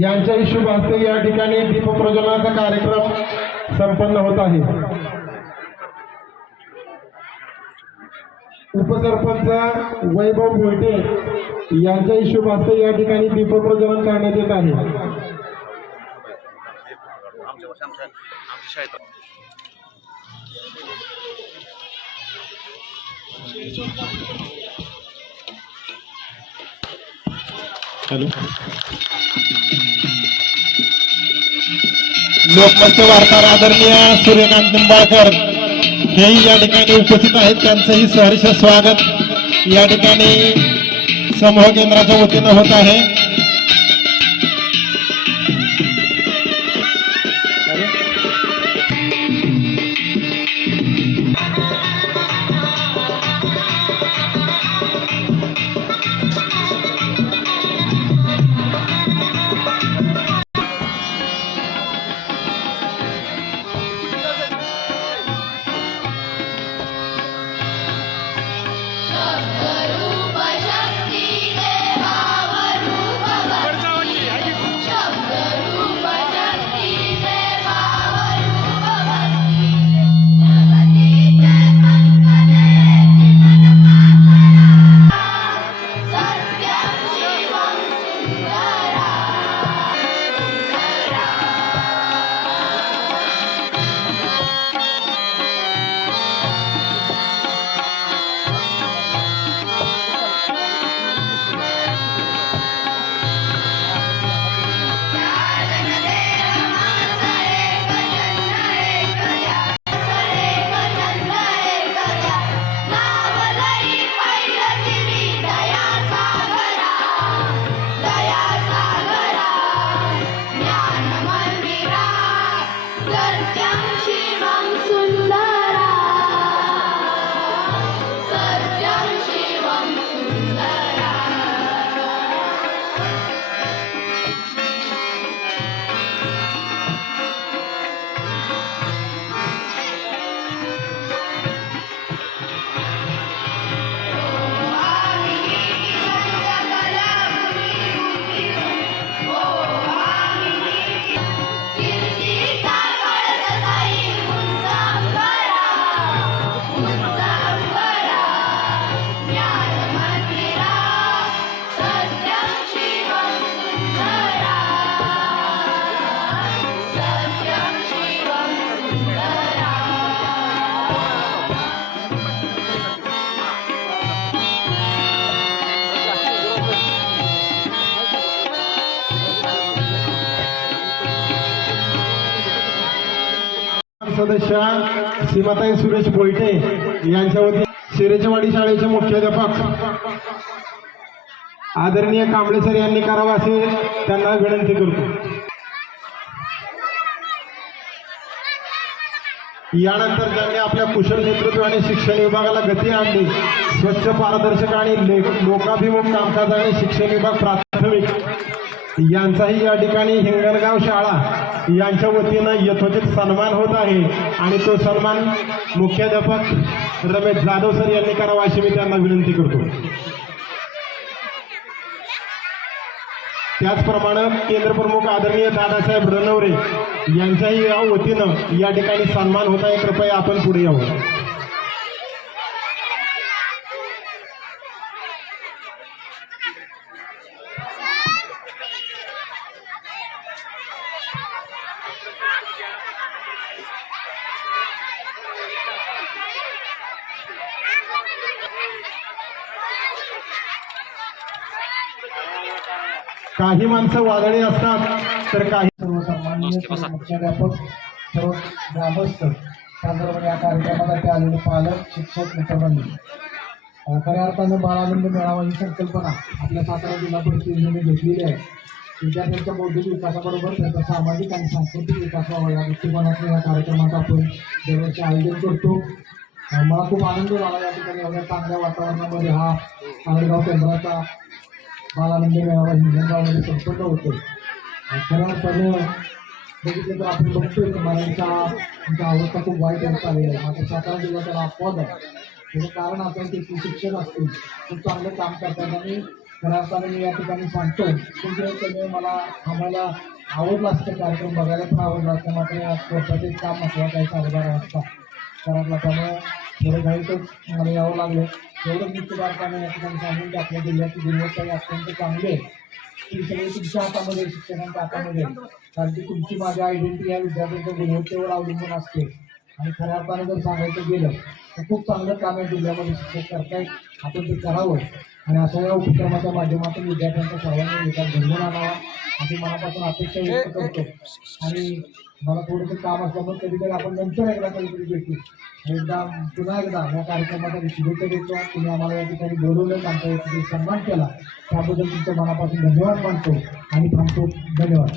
यांच्या शुभ हस्ते या ठिकाणी दीपप्रज्वलनाचा कार्यक्रम संपन्न होत आहे। उपसरपंच वैभव भोईटे यांच्या शुभ हस्ते या ठिकाणी दीपप्रज्वलन करण्यात येत आहे। हॅलो, लोकमंच वार्ताहर आदरणीय सूर्यकांत निंबाळकर हेही या ठिकाणी उपस्थित आहेत। त्यांचंही सहर्ष स्वागत या ठिकाणी समूह केंद्राच्या वतीनं होत आहे। सदस्य सीमाताई सुरेश भोईटे यांच्या वतीने शिरेचवाडी शाळेचे मुख्याध्यापक आदरणीय कांबळे सर यांनी करावा असे त्यांना विनंती करतो। यानंतर ज्यांनी आपल्या कुशल नेतृत्व आणि शिक्षण विभागाला गती आणली, स्वच्छ पारदर्शक आणि लोकाभिमुख कामकाज आणि शिक्षण विभाग प्राथमिक यांचाही या ठिकाणी हिंगणगाव शाळा यांच्या वतीनं यथोचित सन्मान होत आहे आणि तो सन्मान मुख्याध्यापक रमेश जाधव सर यांनी करावा अशी मी त्यांना विनंती करतो। त्याचप्रमाणे केंद्र प्रमुख आदरणीय दादासाहेब रणवरे यांच्याही या वतीनं या ठिकाणी सन्मान होत आहे। कृपया आपण पुढे यावं। काही माणसं वादळी असतात तर काही सर्वसामान्य मुख्याध्यापक सर्व ग्रामस्थ त्याचबरोबर या कार्यक्रमासाठी आलेले पालक शिक्षक मित्रमंडळी खऱ्या अर्थानं बाळानंद मेळावा ही संकल्पना आपल्या सातारा जिल्हा परिषदेने घेतलेली आहे। विद्यार्थ्यांच्या बौद्धिक विकासाबरोबर त्यांचा सामाजिक आणि सांस्कृतिक विकास व्हावा या दृष्टिकोनातून या कार्यक्रमाचं आपण दरवर्षी आयोजन करतो। मला खूप आनंद झाला या ठिकाणी एवढ्या चांगल्या वातावरणामध्ये हा आळेगाव केंद्राचा बाळानंद मेळावा हिंगणगावमध्ये संपन्न होतो। खऱ्या अर्थानं बघितलं तर आपण बघतोय की आमच्या अवस्था खूप वाईट होत चाललेली आहे. आता सातारा जिल्हा त्याला अपवाद आहे. त्याचं कारण असं आहे की शिक्षक असतील खूप चांगलं काम करतात आणि खऱ्या अर्थाने मी या ठिकाणी सांगतो तुमच्या मला आम्हाला आवडला असतं कार्यक्रम बघायला पण आवडला असतं. मात्र स्वतःचेच काम महत्वाचं आहे 11:30 वाजता घरातला, त्यामुळे थोडं घाईतच मला यावं लागलं. एवढं मुख्य बारकाने या ठिकाणी सांगून की आपल्या जिल्ह्याची गुणवत्ता ही अत्यंत चांगली आहे. ती सगळी तुमच्या हातामध्ये, शिक्षकांच्या हातामध्ये, कारण की तुमची माझी आयडेंटिटी या विद्यार्थ्यांच्या गुणवत्तेवर अवलंबून असते. आणि खऱ्या अर्थाने जर सांगायचं गेलं तर खूप चांगलं काम आहे जिल्ह्यामध्ये शिक्षक करतायत, आपण ते करावं आणि अशा या उपक्रमाच्या माध्यमातून विद्यार्थ्यांचा सर्वांनी विकास घडवून आणावा अशी मनापासून अपेक्षा व्यक्त करतो. आणि मला थोडंसं काम असल्यामुळे कधीतरी आपण नंतर एकदा कधीतरी भेटू, पुन्हा एकदा या कार्यक्रमाचा शुभेच्छा देतो. तुम्ही आम्हाला या ठिकाणी बोलवलं, आमचा या ठिकाणी सन्मान केला, त्याबद्दल तुमच्या मनापासून धन्यवाद मानतो आणि थांबतो. धन्यवाद.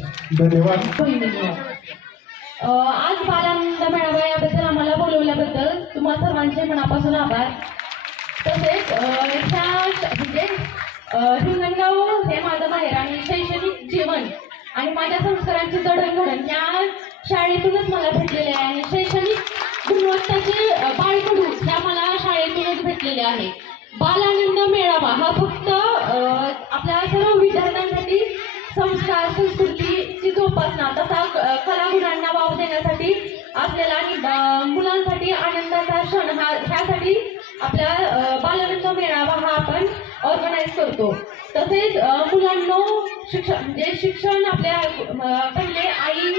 आज बालानंद मेळावा याबद्दल आम्हाला बोलवल्याबद्दल तुम्हा सर्वांचे मनापासून आभार. तसेच हिंगणगाव हे माझं माहेर आणि शैक्षणिक जीवन आणि माझ्या संस्कारांची जडणघडण या शाळेतूनच मला भेटलेले आहे आणि शैक्षणिक गुणवत्ताचे बाळकडू ह्या मला शाळेतूनच भेटलेले आहे. बालानंद मेळावा हा फक्त आपल्या सर्व विद्यार्थ्यांसाठी संस्कार संस्कृतीची जोपासना तसा कलागुणांना वाव देण्यासाठी असलेला आणि मुलांसाठी आनंदाचा क्षण ह्यासाठी आपल्या बालानंद मेळावा हा आपण ऑर्गनाईज करतो. तसेच मुलांना शिक्षण आपल्या पहिले आई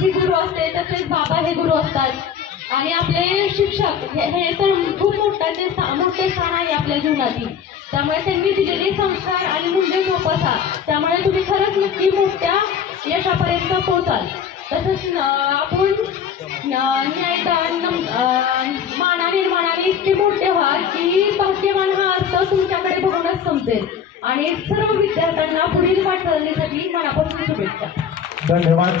ही गुरु असते, तसेच बाबा हे गुरु असतात आणि आपले शिक्षक हे तर खूप मोठे स्थान आहे आपल्या जीवनातील. त्यामुळे त्यांनी दिलेले संस्कार आणि मूल्य जोपासा, त्यामुळे तुम्ही खरंच नक्की मोठ्या यशापर्यंत पोहोचाल. तसंच आपण न्यायदान माना निर्माणाने इतके मोठे व्हा की भाग्यवान हा अर्थ तुमच्याकडे बघूनच समजेल आणि सर्व विद्यार्थ्यांना पुढील वाटचालीसाठी मनापासून शुभेच्छा. धन्यवाद.